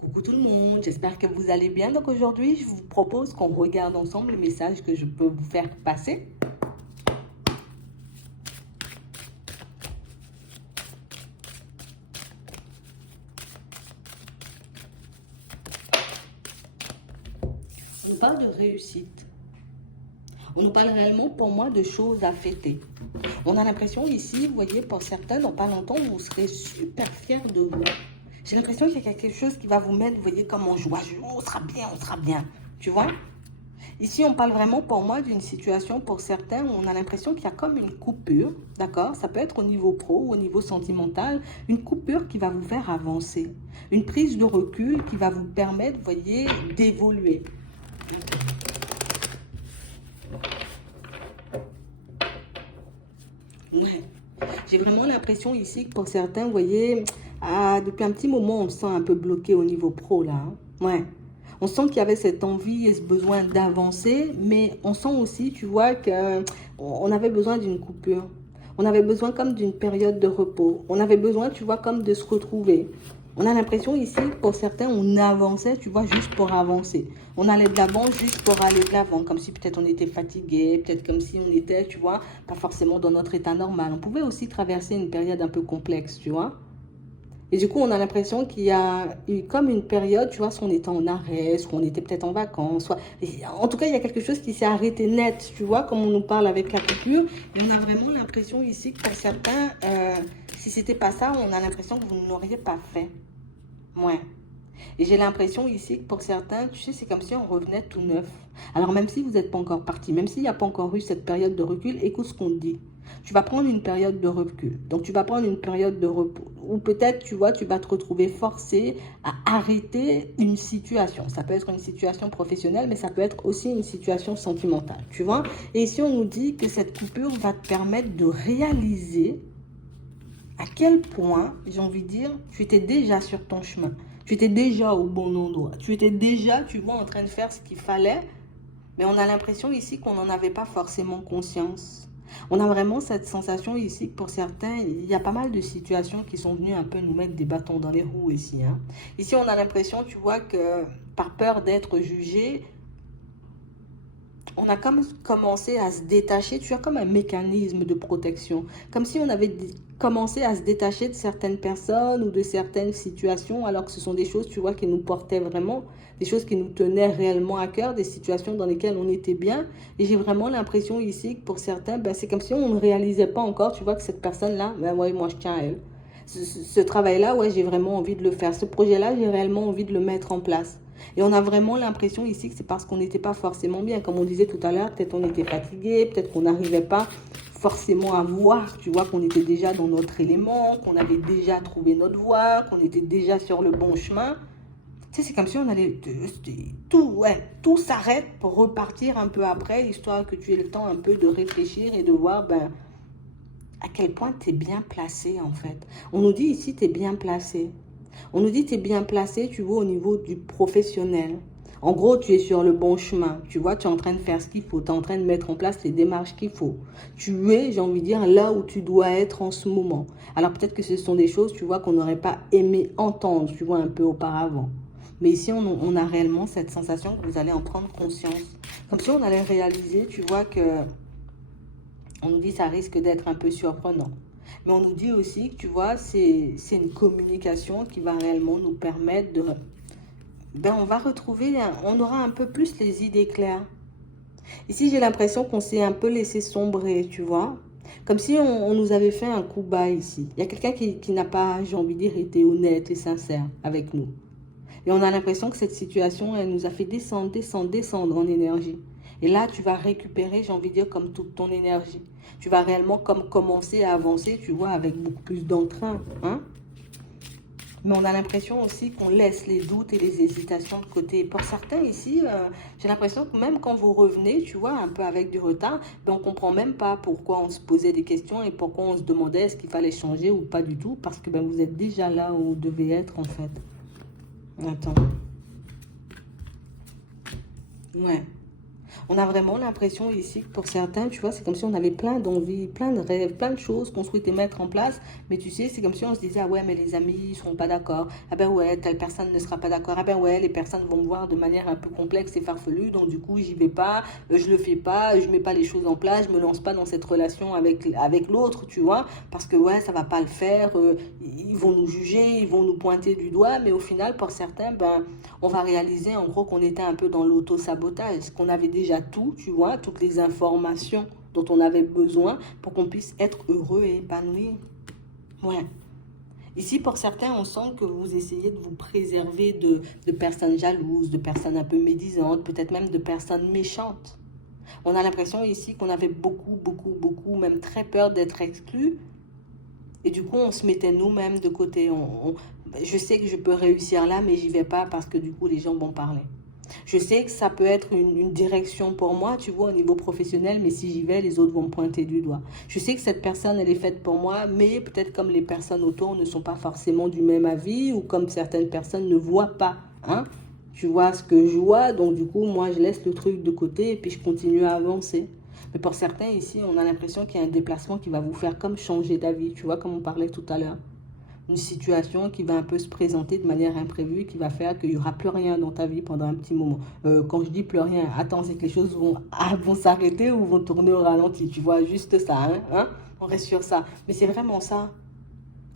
Coucou tout le monde, j'espère que vous allez bien. Donc aujourd'hui, je vous propose qu'on regarde ensemble le message que je peux vous faire passer. On nous parle de réussite. On nous parle réellement pour moi de choses à fêter. On a l'impression ici, vous voyez, pour certains, dans pas longtemps, vous serez super fiers de vous. J'ai l'impression qu'il y a quelque chose qui va vous mettre, vous voyez, comme en joie. On sera bien, on sera bien. Tu vois? Ici, on parle vraiment pour moi d'une situation pour certains où on a l'impression qu'il y a comme une coupure, d'accord? Ça peut être au niveau pro ou au niveau sentimental, une coupure qui va vous faire avancer, une prise de recul qui va vous permettre, vous voyez, d'évoluer. Ouais. J'ai vraiment l'impression ici que pour certains, vous voyez, depuis un petit moment, on se sent un peu bloqué au niveau pro là. Hein. Ouais. On sent qu'il y avait cette envie et ce besoin d'avancer, mais on sent aussi, tu vois, qu'on avait besoin d'une coupure. On avait besoin comme d'une période de repos. On avait besoin, tu vois, comme de se retrouver. On a l'impression ici, pour certains, on avançait, tu vois, juste pour avancer. On allait de l'avant juste pour aller de l'avant, comme si peut-être on était fatigué, peut-être comme si on était, tu vois, pas forcément dans notre état normal. On pouvait aussi traverser une période un peu complexe, tu vois. Et du coup, on a l'impression qu'il y a eu comme une période, tu vois, soit on était en arrêt, soit on était peut-être en vacances, soit... En tout cas, il y a quelque chose qui s'est arrêté net, tu vois, comme on nous parle avec la coupure. Et on a vraiment l'impression ici que pour certains, si c'était pas ça, on a l'impression que vous ne l'auriez pas fait. Ouais. Et j'ai l'impression ici que pour certains, tu sais, c'est comme si on revenait tout neuf. Alors même si vous n'êtes pas encore parti, même s'il n'y a pas encore eu cette période de recul, écoute ce qu'on te dit. Tu vas prendre une période de recul. Donc tu vas prendre une période de repos. Ou peut-être, tu vois, tu vas te retrouver forcé à arrêter une situation. Ça peut être une situation professionnelle, mais ça peut être aussi une situation sentimentale. Tu vois? Et ici, on nous dit que cette coupure va te permettre de réaliser à quel point, j'ai envie de dire, tu étais déjà sur ton chemin. Tu étais déjà au bon endroit. Tu étais déjà, tu vois, en train de faire ce qu'il fallait. Mais on a l'impression ici qu'on n'en avait pas forcément conscience. On a vraiment cette sensation ici que pour certains, il y a pas mal de situations qui sont venues un peu nous mettre des bâtons dans les roues ici. Hein. Ici, on a l'impression, tu vois, que par peur d'être jugé, on a comme commencé à se détacher, tu as comme un mécanisme de protection, comme si on avait commencé à se détacher de certaines personnes ou de certaines situations, alors que ce sont des choses, tu vois, qui nous portaient vraiment, des choses qui nous tenaient réellement à cœur, des situations dans lesquelles on était bien. Et j'ai vraiment l'impression ici que pour certains, ben, c'est comme si on ne réalisait pas encore, tu vois, que cette personne-là, ben ouais, moi je tiens à elle. Ce travail-là, ouais, j'ai vraiment envie de le faire. Ce projet-là, j'ai réellement envie de le mettre en place. Et on a vraiment l'impression ici que c'est parce qu'on n'était pas forcément bien. Comme on disait tout à l'heure, peut-être on était fatigué, peut-être qu'on n'arrivait pas forcément à voir, tu vois, qu'on était déjà dans notre élément, qu'on avait déjà trouvé notre voie, qu'on était déjà sur le bon chemin. Tu sais, c'est comme si on allait... Tout, ouais, tout s'arrête pour repartir un peu après, histoire que tu aies le temps un peu de réfléchir et de voir, ben, à quel point tu es bien placé, en fait. On nous dit ici, tu es bien placé. On nous dit que tu es bien placé, tu vois, au niveau du professionnel. En gros, tu es sur le bon chemin. Tu vois, tu es en train de faire ce qu'il faut. Tu es en train de mettre en place les démarches qu'il faut. Tu es, j'ai envie de dire, là où tu dois être en ce moment. Alors peut-être que ce sont des choses, tu vois, qu'on n'aurait pas aimé entendre, tu vois, un peu auparavant. Mais ici, on a réellement cette sensation que vous allez en prendre conscience. Comme si on allait réaliser, tu vois, que on nous dit que ça risque d'être un peu surprenant. Mais on nous dit aussi que, tu vois, c'est une communication qui va réellement nous permettre de... Ben, on va retrouver, on aura un peu plus les idées claires. Ici, j'ai l'impression qu'on s'est un peu laissé sombrer, tu vois. Comme si on nous avait fait un coup bas ici. Il y a quelqu'un qui n'a pas, j'ai envie de dire, été honnête et sincère avec nous. Et on a l'impression que cette situation, elle nous a fait descendre, descendre, descendre en énergie. Et là, tu vas récupérer, j'ai envie de dire, comme toute ton énergie. Tu vas réellement comme commencer à avancer, tu vois, avec beaucoup plus d'entrain. Hein? Mais on a l'impression aussi qu'on laisse les doutes et les hésitations de côté. Pour certains ici, j'ai l'impression que même quand vous revenez, tu vois, un peu avec du retard, ben on ne comprend même pas pourquoi on se posait des questions et pourquoi on se demandait est-ce qu'il fallait changer ou pas du tout, parce que ben, vous êtes déjà là où vous devez être en fait. Attends. Ouais. On a vraiment l'impression ici que pour certains, tu vois, c'est comme si on avait plein d'envies, plein de rêves, plein de choses qu'on souhaitait mettre en place. Mais tu sais, c'est comme si on se disait, ah ouais, mais les amis, ils ne seront pas d'accord. Ah ben ouais, telle personne ne sera pas d'accord. Ah ben ouais, les personnes vont me voir de manière un peu complexe et farfelue. Donc du coup, j'y vais pas, je le fais pas, je mets pas les choses en place, je me lance pas dans cette relation avec l'autre, tu vois. Parce que ouais, ça va pas le faire. Ils vont nous juger, ils vont nous pointer du doigt. Mais au final, pour certains, ben, on va réaliser en gros qu'on était un peu dans l'auto-sabotage, qu'on avait déjà tout, tu vois, toutes les informations dont on avait besoin pour qu'on puisse être heureux et épanoui. Ouais. Ici, pour certains, on sent que vous essayez de vous préserver de personnes jalouses, de personnes un peu médisantes, peut-être même de personnes méchantes. On a l'impression ici qu'on avait beaucoup, même très peur d'être exclus. Et du coup, on se mettait nous-mêmes de côté. Je sais que je peux réussir là, mais j'y vais pas parce que du coup, les gens vont parler. Je sais que ça peut être une direction pour moi, tu vois, au niveau professionnel, mais si j'y vais, les autres vont me pointer du doigt. Je sais que cette personne, elle est faite pour moi, mais peut-être comme les personnes autour ne sont pas forcément du même avis ou comme certaines personnes ne voient pas, hein. Tu vois ce que je vois, donc du coup, moi, je laisse le truc de côté et puis je continue à avancer. Mais pour certains ici, on a l'impression qu'il y a un déplacement qui va vous faire comme changer d'avis, tu vois, comme on parlait tout à l'heure. Une situation qui va un peu se présenter de manière imprévue, qui va faire qu'il n'y aura plus rien dans ta vie pendant un petit moment. Quand je dis plus rien, attends, c'est que les choses vont s'arrêter ou vont tourner au ralenti, tu vois, juste ça, hein. On reste sur ça. Mais c'est vraiment ça.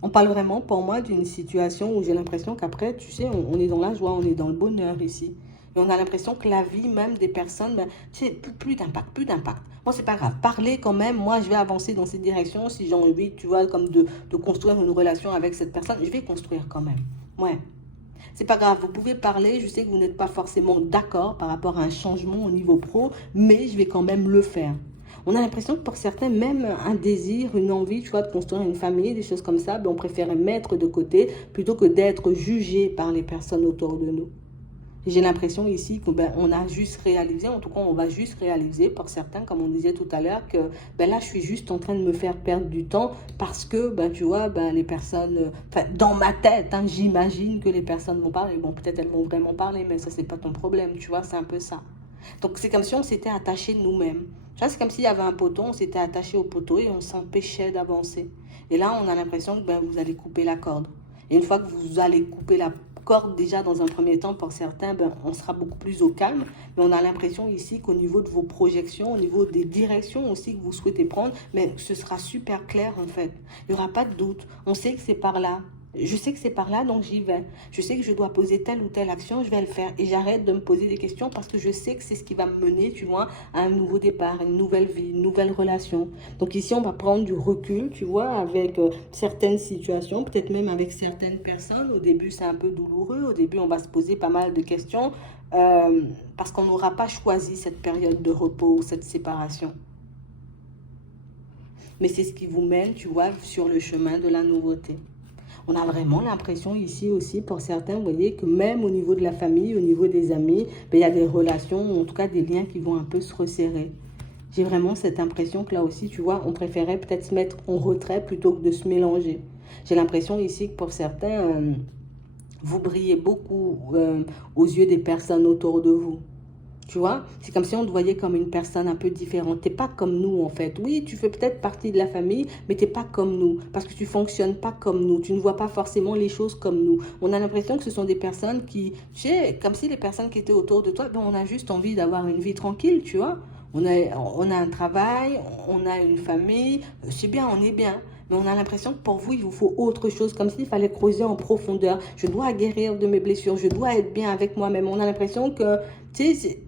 On parle vraiment pour moi d'une situation où j'ai l'impression qu'après, tu sais, on est dans la joie, on est dans le bonheur ici. Et on a l'impression que la vie même des personnes, ben, tu sais, plus d'impact, plus d'impact. Moi, c'est pas grave. Parler quand même, moi, je vais avancer dans cette direction. Si j'ai envie, tu vois, comme de construire une relation avec cette personne, je vais construire quand même. Ouais. C'est pas grave, vous pouvez parler, je sais que vous n'êtes pas forcément d'accord par rapport à un changement au niveau pro, mais je vais quand même le faire. On a l'impression que pour certains, même un désir, une envie, tu vois, de construire une famille, des choses comme ça, ben on préfère mettre de côté plutôt que d'être jugé par les personnes autour de nous. J'ai l'impression ici qu'on ben, on a juste réalisé, en tout cas on va juste réaliser pour certains, comme on disait tout à l'heure, que ben là je suis juste en train de me faire perdre du temps parce que ben, tu vois, ben, les personnes, dans ma tête, hein, j'imagine que les personnes vont parler. Bon, peut-être elles vont vraiment parler, mais ça c'est pas ton problème, tu vois, c'est un peu ça. Donc c'est comme si on s'était attaché nous-mêmes. Tu vois, c'est comme s'il y avait un poteau, on s'était attaché au poteau et on s'empêchait d'avancer. Et là on a l'impression que ben, vous allez couper la corde. Et une fois que vous allez couper la corde déjà dans un premier temps pour certains, ben, on sera beaucoup plus au calme. Mais on a l'impression ici qu'au niveau de vos projections, au niveau des directions aussi que vous souhaitez prendre, mais ce sera super clair en fait. Il n'y aura pas de doute. On sait que c'est par là. Je sais que c'est par là, donc j'y vais. Je sais que je dois poser telle ou telle action, je vais le faire. Et j'arrête de me poser des questions parce que je sais que c'est ce qui va me mener, tu vois, à un nouveau départ, une nouvelle vie, une nouvelle relation. Donc ici, on va prendre du recul, tu vois, avec certaines situations, peut-être même avec certaines personnes. Au début, c'est un peu douloureux. Au début, on va se poser pas mal de questions parce qu'on n'aura pas choisi cette période de repos, cette séparation. Mais c'est ce qui vous mène, tu vois, sur le chemin de la nouveauté. On a vraiment l'impression ici aussi, pour certains, vous voyez, que même au niveau de la famille, au niveau des amis, ben, il y a des relations, en tout cas des liens qui vont un peu se resserrer. J'ai vraiment cette impression que là aussi, tu vois, on préférait peut-être se mettre en retrait plutôt que de se mélanger. J'ai l'impression ici que pour certains, vous brillez beaucoup aux yeux des personnes autour de vous. Tu vois, c'est comme si on te voyait comme une personne un peu différente. T'es pas comme nous en fait. Oui, tu fais peut-être partie de la famille, mais t'es pas comme nous parce que tu fonctionnes pas comme nous. Tu ne vois pas forcément les choses comme nous. On a l'impression que ce sont des personnes qui, tu sais, comme si les personnes qui étaient autour de toi, ben on a juste envie d'avoir une vie tranquille, tu vois. On a un travail, on a une famille, c'est bien, on est bien. Mais on a l'impression que pour vous, il vous faut autre chose, comme s'il fallait creuser en profondeur. Je dois guérir de mes blessures, je dois être bien avec moi-même. On a l'impression que, tu sais,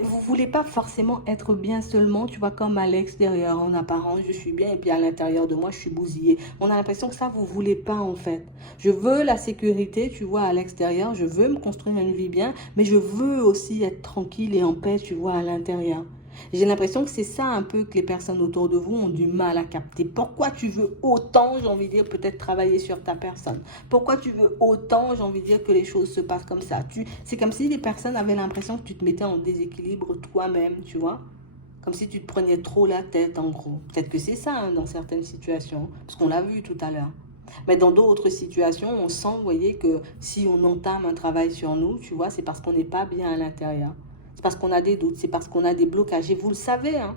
vous voulez pas forcément être bien seulement, tu vois, comme à l'extérieur, en apparence, je suis bien, et puis à l'intérieur de moi, je suis bousillée. On a l'impression que ça, vous voulez pas, en fait. Je veux la sécurité, tu vois, à l'extérieur, je veux me construire une vie bien, mais je veux aussi être tranquille et en paix, tu vois, à l'intérieur. J'ai l'impression que c'est ça un peu que les personnes autour de vous ont du mal à capter. Pourquoi tu veux autant, j'ai envie de dire, peut-être travailler sur ta personne? Pourquoi tu veux autant, j'ai envie de dire, que les choses se passent comme ça? C'est comme si les personnes avaient l'impression que tu te mettais en déséquilibre toi-même, tu vois? Comme si tu te prenais trop la tête, en gros. Peut-être que c'est ça, hein, dans certaines situations, parce qu'on l'a vu tout à l'heure. Mais dans d'autres situations, on sent, vous voyez, que si on entame un travail sur nous, tu vois, c'est parce qu'on n'est pas bien à l'intérieur. parce qu'on a des doutes, c'est parce qu'on a des blocages. Et vous le savez, hein.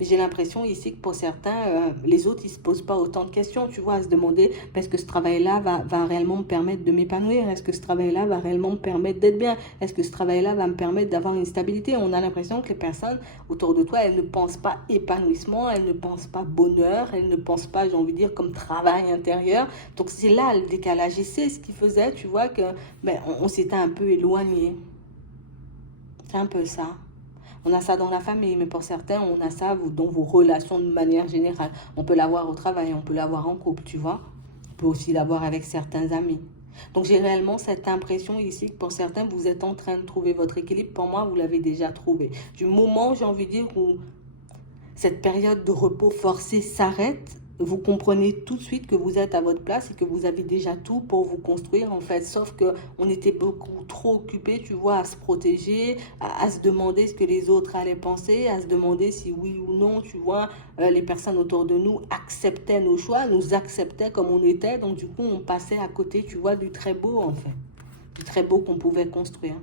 J'ai l'impression ici que pour certains, les autres, ils ne se posent pas autant de questions, tu vois, à se demander, est-ce que ce travail-là va réellement me permettre de m'épanouir? Est-ce que ce travail-là va réellement me permettre d'être bien? Est-ce que ce travail-là va me permettre d'avoir une stabilité? On a l'impression que les personnes autour de toi, elles ne pensent pas épanouissement, elles ne pensent pas bonheur, elles ne pensent pas, j'ai envie de dire, comme travail intérieur. Donc c'est là le décalage. Et c'est ce qui faisait, tu vois, que on s'était un peu éloigné. C'est un peu ça. On a ça dans la famille, mais pour certains, on a ça dans vos relations de manière générale. On peut l'avoir au travail, on peut l'avoir en couple, tu vois. On peut aussi l'avoir avec certains amis. Donc j'ai réellement cette impression ici que pour certains, vous êtes en train de trouver votre équilibre. Pour moi, vous l'avez déjà trouvé. Du moment, j'ai envie de dire, où cette période de repos forcé s'arrête, vous comprenez tout de suite que vous êtes à votre place et que vous avez déjà tout pour vous construire en fait. Sauf que on était beaucoup trop occupés, tu vois, à se protéger, à se demander ce que les autres allaient penser, à se demander si oui ou non, tu vois, les personnes autour de nous acceptaient nos choix, nous acceptaient comme on était. Donc du coup, on passait à côté, tu vois, du très beau en fait, du très beau qu'on pouvait construire.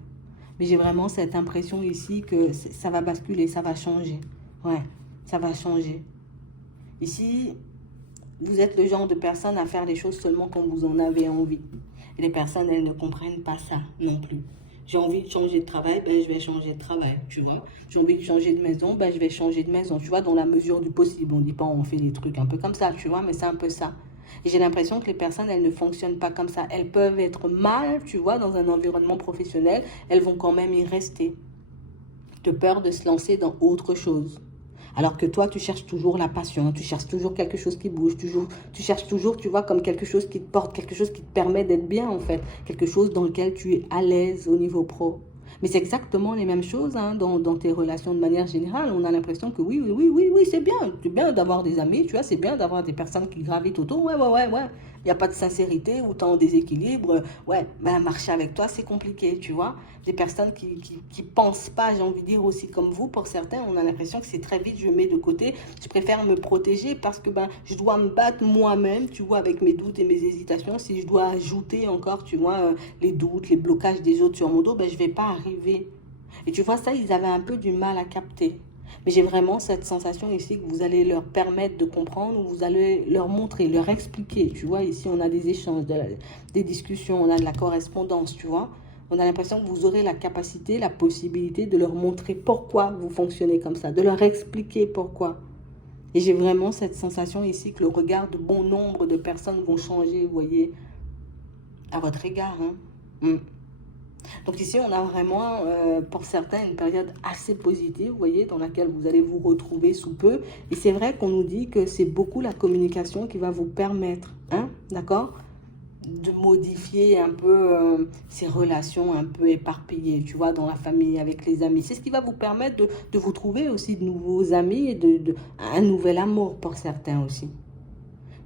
Mais j'ai vraiment cette impression ici que ça va basculer, ça va changer. Ouais, ça va changer. Ici, vous êtes le genre de personne à faire les choses seulement quand vous en avez envie. Et les personnes, elles ne comprennent pas ça non plus. J'ai envie de changer de travail, ben je vais changer de travail, tu vois. J'ai envie de changer de maison, ben je vais changer de maison, tu vois, dans la mesure du possible. On ne dit pas on fait des trucs un peu comme ça, tu vois, mais c'est un peu ça. Et j'ai l'impression que les personnes, elles ne fonctionnent pas comme ça. Elles peuvent être mal, tu vois, dans un environnement professionnel. Elles vont quand même y rester. De peur de se lancer dans autre chose. Alors que toi, tu cherches toujours la passion, tu cherches toujours quelque chose qui bouge, tu cherches toujours, tu vois, comme quelque chose qui te porte, quelque chose qui te permet d'être bien, en fait. Quelque chose dans lequel tu es à l'aise au niveau pro. Mais c'est exactement les mêmes choses hein, dans tes relations de manière générale. On a l'impression que oui, c'est bien d'avoir des amis, tu vois, c'est bien d'avoir des personnes qui gravitent autour. Ouais. Il n'y a pas de sincérité ou t'es en déséquilibre. Ouais, ben marcher avec toi, c'est compliqué, tu vois. Des personnes qui pensent pas, j'ai envie de dire aussi comme vous, pour certains, on a l'impression que c'est très vite, je mets de côté. Je préfère me protéger parce que je dois me battre moi-même, tu vois, avec mes doutes et mes hésitations. Si je dois ajouter encore, tu vois, les doutes, les blocages des autres sur mon dos, je vais pas arriver. Et tu vois, ça, ils avaient un peu du mal à capter. Mais j'ai vraiment cette sensation ici que vous allez leur permettre de comprendre, vous allez leur montrer, leur expliquer. Tu vois, ici, on a des échanges, des discussions, on a de la correspondance, tu vois. On a l'impression que vous aurez la capacité, la possibilité de leur montrer pourquoi vous fonctionnez comme ça, de leur expliquer pourquoi. Et j'ai vraiment cette sensation ici que le regard de bon nombre de personnes vont changer, vous voyez, à votre égard. Hein. Donc ici, on a vraiment, pour certains, une période assez positive, vous voyez, dans laquelle vous allez vous retrouver sous peu. Et c'est vrai qu'on nous dit que c'est beaucoup la communication qui va vous permettre, hein, d'accord, de modifier un peu ces relations un peu éparpillées, tu vois, dans la famille, avec les amis. C'est ce qui va vous permettre de vous trouver aussi de nouveaux amis et un nouvel amour pour certains aussi.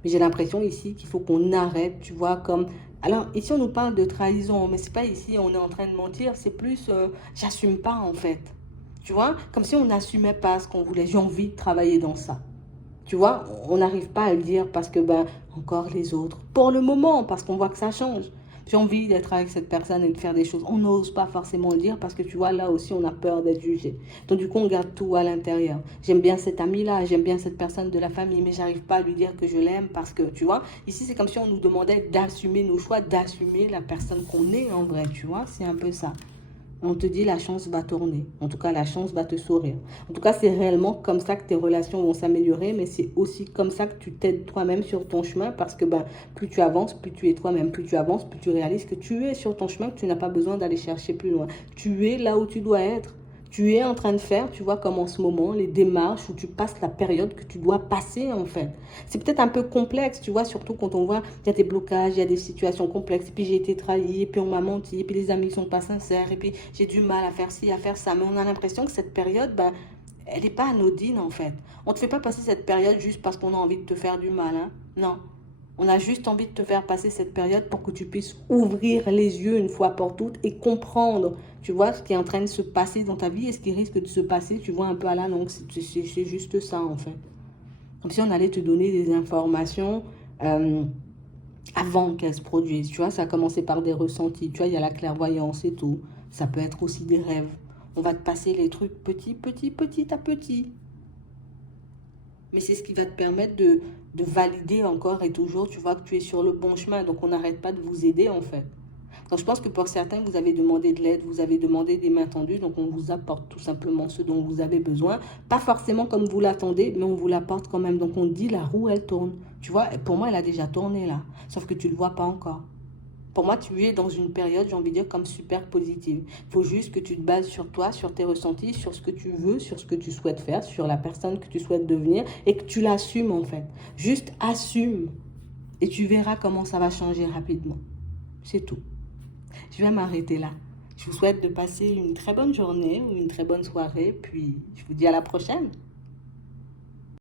Mais j'ai l'impression ici qu'il faut qu'on arrête, tu vois, comme... Alors, ici, on nous parle de trahison, mais c'est pas ici, on est en train de mentir, c'est plus, j'assume pas, en fait. Tu vois, comme si on n'assumait pas ce qu'on voulait. J'ai envie de travailler dans ça. Tu vois, on n'arrive pas à le dire parce que, encore les autres. Pour le moment, parce qu'on voit que ça change. J'ai envie d'être avec cette personne et de faire des choses. On n'ose pas forcément le dire parce que tu vois, là aussi, on a peur d'être jugé. Donc, du coup, on garde tout à l'intérieur. J'aime bien cet ami-là, j'aime bien cette personne de la famille, mais j'arrive pas à lui dire que je l'aime parce que, tu vois, ici, c'est comme si on nous demandait d'assumer nos choix, d'assumer la personne qu'on est en vrai, tu vois, c'est un peu ça. On te dit la chance va tourner. En tout cas, la chance va te sourire. En tout cas, c'est réellement comme ça que tes relations vont s'améliorer, mais c'est aussi comme ça que tu t'aides toi-même sur ton chemin parce que plus tu avances, plus tu es toi-même. Plus tu avances, plus tu réalises que tu es sur ton chemin, que tu n'as pas besoin d'aller chercher plus loin. Tu es là où tu dois être. Tu es en train de faire, tu vois, comme en ce moment, les démarches où tu passes la période que tu dois passer, en fait. C'est peut-être un peu complexe, tu vois, surtout quand on voit, il y a des blocages, il y a des situations complexes, et puis j'ai été trahi, et puis on m'a menti, et puis les amis ne sont pas sincères, et puis j'ai du mal à faire ci, à faire ça. Mais on a l'impression que cette période, elle n'est pas anodine, en fait. On ne te fait pas passer cette période juste parce qu'on a envie de te faire du mal, hein. Non. On a juste envie de te faire passer cette période pour que tu puisses ouvrir les yeux une fois pour toutes et comprendre, tu vois, ce qui est en train de se passer dans ta vie et ce qui risque de se passer, tu vois, un peu à la longue. C'est juste ça, en fait. Comme si on allait te donner des informations avant qu'elles se produisent. Tu vois, ça a commencé par des ressentis. Tu vois, il y a la clairvoyance et tout. Ça peut être aussi des rêves. On va te passer les trucs petit à petit. Mais c'est ce qui va te permettre de valider encore et toujours, tu vois que tu es sur le bon chemin. Donc, on n'arrête pas de vous aider, en fait. Donc, je pense que pour certains, vous avez demandé de l'aide, vous avez demandé des mains tendues. Donc, on vous apporte tout simplement ce dont vous avez besoin. Pas forcément comme vous l'attendez, mais on vous l'apporte quand même. Donc, on dit la roue, elle tourne. Tu vois, pour moi, elle a déjà tourné là. Sauf que tu ne le vois pas encore. Pour moi, tu es dans une période, j'ai envie de dire, comme super positive. Il faut juste que tu te bases sur toi, sur tes ressentis, sur ce que tu veux, sur ce que tu souhaites faire, sur la personne que tu souhaites devenir et que tu l'assumes en fait. Juste assume et tu verras comment ça va changer rapidement. C'est tout. Je vais m'arrêter là. Je vous souhaite de passer une très bonne journée ou une très bonne soirée, puis je vous dis à la prochaine.